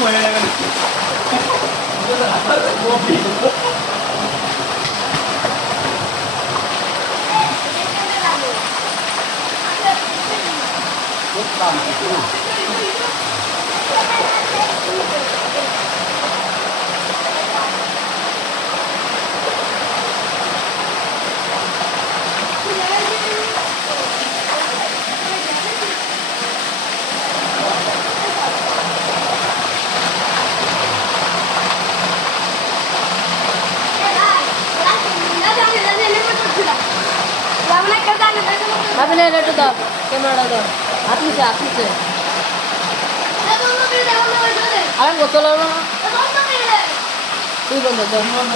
quê Chứ là tới mua biển Hãy subscribe cho kênh Ghiền Mì Gõ Để không ভাবলে একটু দাও ক্যামেরাটা দাও। আপিসে আপিসে আর গোসল তুই বন্ধ তুই বন্ধ